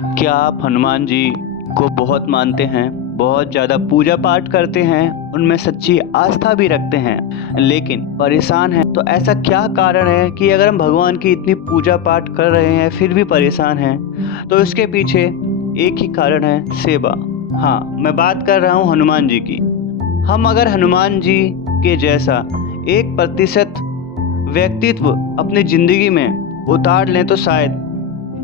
क्या आप हनुमान जी को बहुत मानते हैं, बहुत ज़्यादा पूजा पाठ करते हैं, उनमें सच्ची आस्था भी रखते हैं, लेकिन परेशान हैं? तो ऐसा क्या कारण है कि अगर हम भगवान की इतनी पूजा पाठ कर रहे हैं फिर भी परेशान हैं? तो इसके पीछे एक ही कारण है, सेवा। हाँ, मैं बात कर रहा हूँ हनुमान जी की। हम अगर हनुमान जी के जैसा 1% व्यक्तित्व अपनी ज़िंदगी में उतार लें तो शायद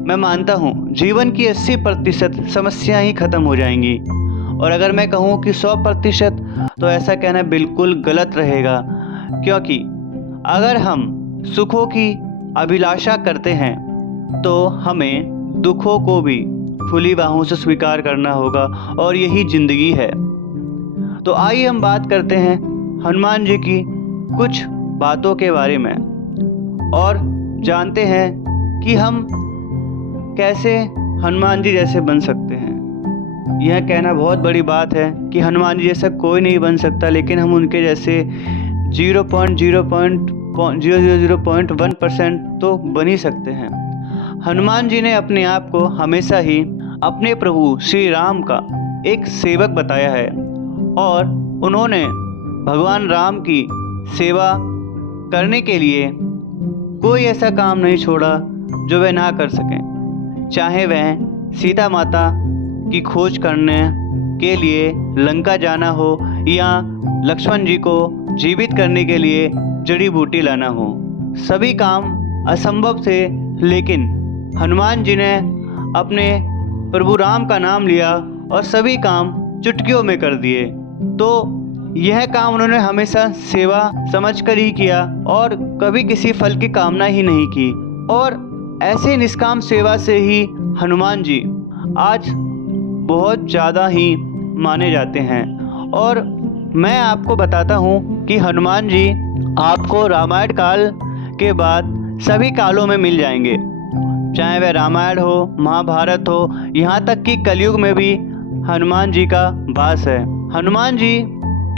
मैं मानता हूँ जीवन की 80% समस्या ही खत्म हो जाएंगी। और अगर मैं कहूँ कि 100%, तो ऐसा कहना बिल्कुल गलत रहेगा, क्योंकि अगर हम सुखों की अभिलाषा करते हैं तो हमें दुखों को भी खुली बाहों से स्वीकार करना होगा, और यही ज़िंदगी है। तो आइए हम बात करते हैं हनुमान जी की कुछ बातों के बारे में और जानते हैं कि हम कैसे हनुमान जी जैसे बन सकते हैं। यह कहना बहुत बड़ी बात है कि हनुमान जी जैसा कोई नहीं बन सकता, लेकिन हम उनके जैसे 0.00001% तो बन ही सकते हैं। हनुमान जी ने अपने आप को हमेशा ही अपने प्रभु श्री राम का एक सेवक बताया है, और उन्होंने भगवान राम की सेवा करने के लिए कोई ऐसा काम नहीं छोड़ा जो वे ना कर सकें। चाहे वह सीता माता की खोज करने के लिए लंका जाना हो, या लक्ष्मण जी को जीवित करने के लिए जड़ी बूटी लाना हो, सभी काम असंभव थे, लेकिन हनुमान जी ने अपने प्रभु राम का नाम लिया और सभी काम चुटकियों में कर दिए। तो यह काम उन्होंने हमेशा सेवा समझकर ही किया और कभी किसी फल की कामना ही नहीं की, और ऐसे निष्काम सेवा से ही हनुमान जी आज बहुत ज़्यादा ही माने जाते हैं। और मैं आपको बताता हूँ कि हनुमान जी आपको रामायण काल के बाद सभी कालों में मिल जाएंगे, चाहे वह रामायण हो, महाभारत हो, यहाँ तक कि कलयुग में भी हनुमान जी का वास है। हनुमान जी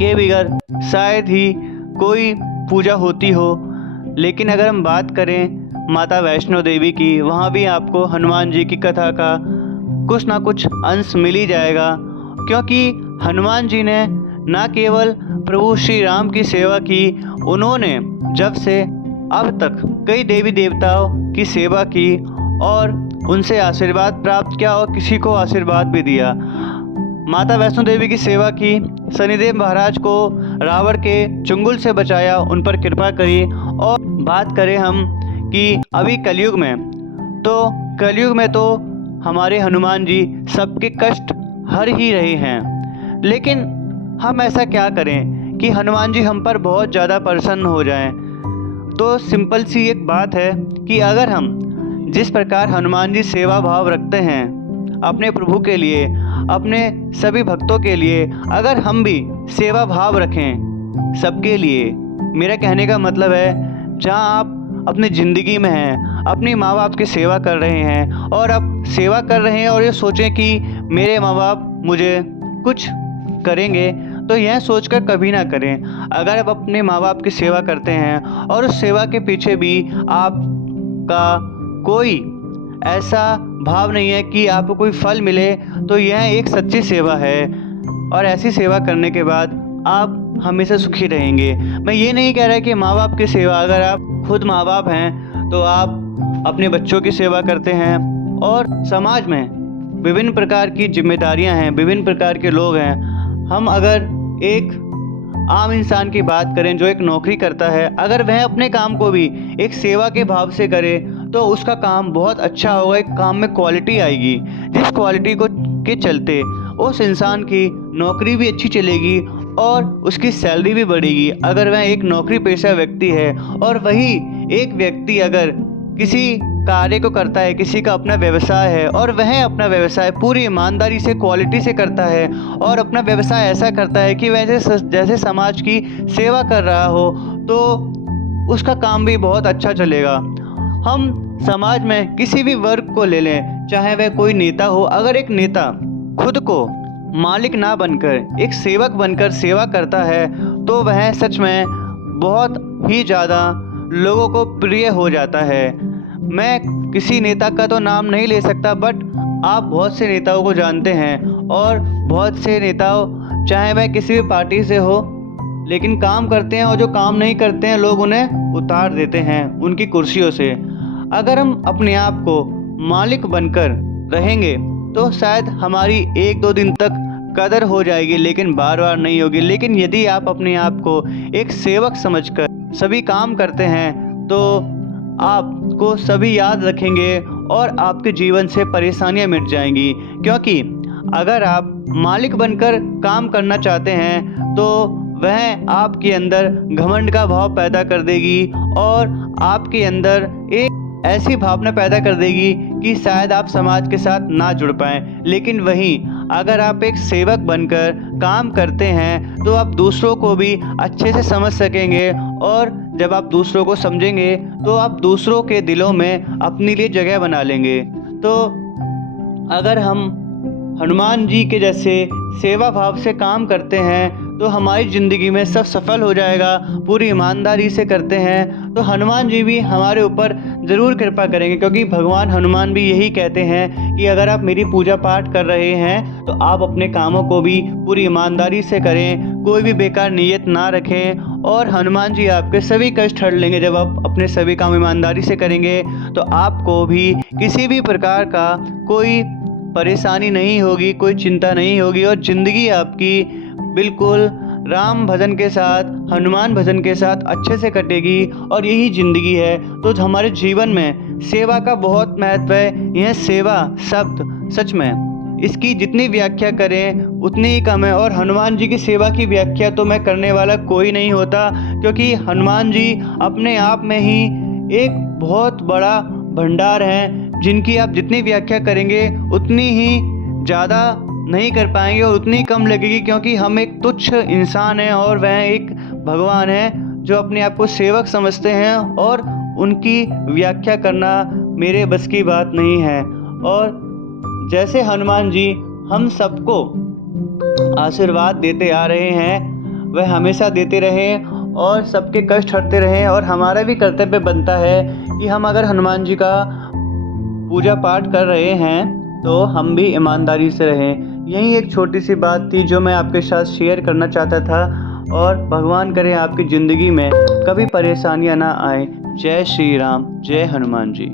के बगैर शायद ही कोई पूजा होती हो, लेकिन अगर हम बात करें माता वैष्णो देवी की, वहाँ भी आपको हनुमान जी की कथा का कुछ ना कुछ अंश मिल ही जाएगा, क्योंकि हनुमान जी ने न केवल प्रभु श्री राम की सेवा की, उन्होंने जब से अब तक कई देवी देवताओं की सेवा की और उनसे आशीर्वाद प्राप्त किया, और किसी को आशीर्वाद भी दिया। माता वैष्णो देवी की सेवा की, शनिदेव महाराज को रावण के चुंगल से बचाया, उन पर कृपा करी। और बात करें हम कि अभी कलयुग में, तो कलयुग में तो हमारे हनुमान जी सबके कष्ट हर ही रहे हैं, लेकिन हम ऐसा क्या करें कि हनुमान जी हम पर बहुत ज़्यादा प्रसन्न हो जाएं। तो सिंपल सी एक बात है कि अगर हम जिस प्रकार हनुमान जी सेवा भाव रखते हैं अपने प्रभु के लिए, अपने सभी भक्तों के लिए, अगर हम भी सेवा भाव रखें सबके लिए, मेरा कहने का मतलब है जहाँ आप अपनी ज़िंदगी में हैं, अपने माँ बाप की सेवा कर रहे हैं, और आप सेवा कर रहे हैं और ये सोचें कि मेरे माँ बाप मुझे कुछ करेंगे, तो यह सोचकर कभी ना करें। अगर आप अपने माँ बाप की सेवा करते हैं और उस सेवा के पीछे भी आपका कोई ऐसा भाव नहीं है कि आपको कोई फल मिले, तो यह एक सच्ची सेवा है, और ऐसी सेवा करने के बाद आप हमेशा सुखी रहेंगे। मैं ये नहीं कह रहा कि माँ बाप की सेवा, अगर आप खुद माँ बाप हैं तो आप अपने बच्चों की सेवा करते हैं, और समाज में विभिन्न प्रकार की जिम्मेदारियां हैं, विभिन्न प्रकार के लोग हैं। हम अगर एक आम इंसान की बात करें जो एक नौकरी करता है, अगर वह अपने काम को भी एक सेवा के भाव से करे तो उसका काम बहुत अच्छा होगा, एक काम में क्वालिटी आएगी, जिस क्वालिटी को के चलते उस इंसान की नौकरी भी अच्छी चलेगी और उसकी सैलरी भी बढ़ेगी। अगर वह एक नौकरी पेशा व्यक्ति है और वही एक व्यक्ति अगर किसी कार्य को करता है, किसी का अपना व्यवसाय है, और वह अपना व्यवसाय पूरी ईमानदारी से, क्वालिटी से करता है, और अपना व्यवसाय ऐसा करता है कि वैसे जैसे समाज की सेवा कर रहा हो, तो उसका काम भी बहुत अच्छा चलेगा। हम समाज में किसी भी वर्ग को ले लें, चाहे वह कोई नेता हो, अगर एक नेता खुद को मालिक ना बनकर एक सेवक बनकर सेवा करता है, तो वह सच में बहुत ही ज़्यादा लोगों को प्रिय हो जाता है। मैं किसी नेता का तो नाम नहीं ले सकता, बट आप बहुत से नेताओं को जानते हैं और बहुत से नेताओं चाहे वह किसी भी पार्टी से हो लेकिन काम करते हैं, और जो काम नहीं करते हैं लोग उन्हें उतार देते हैं उनकी कुर्सियों से। अगर हम अपने आप को मालिक बनकर रहेंगे तो शायद हमारी 1-2 दिन तक कदर हो जाएगी, लेकिन बार बार नहीं होगी। लेकिन यदि आप अपने आप को एक सेवक समझकर सभी काम करते हैं तो आपको सभी याद रखेंगे और आपके जीवन से परेशानियां मिट जाएंगी। क्योंकि अगर आप मालिक बनकर काम करना चाहते हैं तो वह आपके अंदर घमंड का भाव पैदा कर देगी और आपके अंदर एक ऐसी भावना पैदा कर देगी कि शायद आप समाज के साथ ना जुड़ पाएं। लेकिन वहीं अगर आप एक सेवक बनकर काम करते हैं तो आप दूसरों को भी अच्छे से समझ सकेंगे, और जब आप दूसरों को समझेंगे तो आप दूसरों के दिलों में अपने लिए जगह बना लेंगे। तो अगर हम हनुमान जी के जैसे सेवा भाव से काम करते हैं तो हमारी ज़िंदगी में सब सफल हो जाएगा। पूरी ईमानदारी से करते हैं तो हनुमान जी भी हमारे ऊपर ज़रूर कृपा करेंगे, क्योंकि भगवान हनुमान भी यही कहते हैं कि अगर आप मेरी पूजा पाठ कर रहे हैं तो आप अपने कामों को भी पूरी ईमानदारी से करें, कोई भी बेकार नीयत ना रखें, और हनुमान जी आपके सभी कष्ट हर लेंगे। जब आप अपने सभी काम ईमानदारी से करेंगे तो आपको भी किसी भी प्रकार का कोई परेशानी नहीं होगी, कोई चिंता नहीं होगी, और ज़िंदगी आपकी बिल्कुल राम भजन के साथ, हनुमान भजन के साथ अच्छे से कटेगी। और यही ज़िंदगी है। तो हमारे जीवन में सेवा का बहुत महत्व है। यह सेवा शब्द सच में इसकी जितनी व्याख्या करें उतनी ही कम है, और हनुमान जी की सेवा की व्याख्या तो मैं करने वाला कोई नहीं होता, क्योंकि हनुमान जी अपने आप में ही एक बहुत बड़ा भंडार है, जिनकी आप जितनी व्याख्या करेंगे उतनी ही ज़्यादा नहीं कर पाएंगे और उतनी कम लगेगी, क्योंकि हम एक तुच्छ इंसान हैं और वह एक भगवान है जो अपने आप को सेवक समझते हैं, और उनकी व्याख्या करना मेरे बस की बात नहीं है। और जैसे हनुमान जी हम सबको आशीर्वाद देते आ रहे हैं, वह हमेशा देते रहें और सबके कष्ट हरते रहें। और हमारा भी कर्तव्य बनता है कि हम अगर हनुमान जी का पूजा पाठ कर रहे हैं तो हम भी ईमानदारी से रहें। यही एक छोटी सी बात थी जो मैं आपके साथ शेयर करना चाहता था, और भगवान करे आपकी ज़िंदगी में कभी परेशानियां ना आए। जय श्री राम, जय हनुमान जी।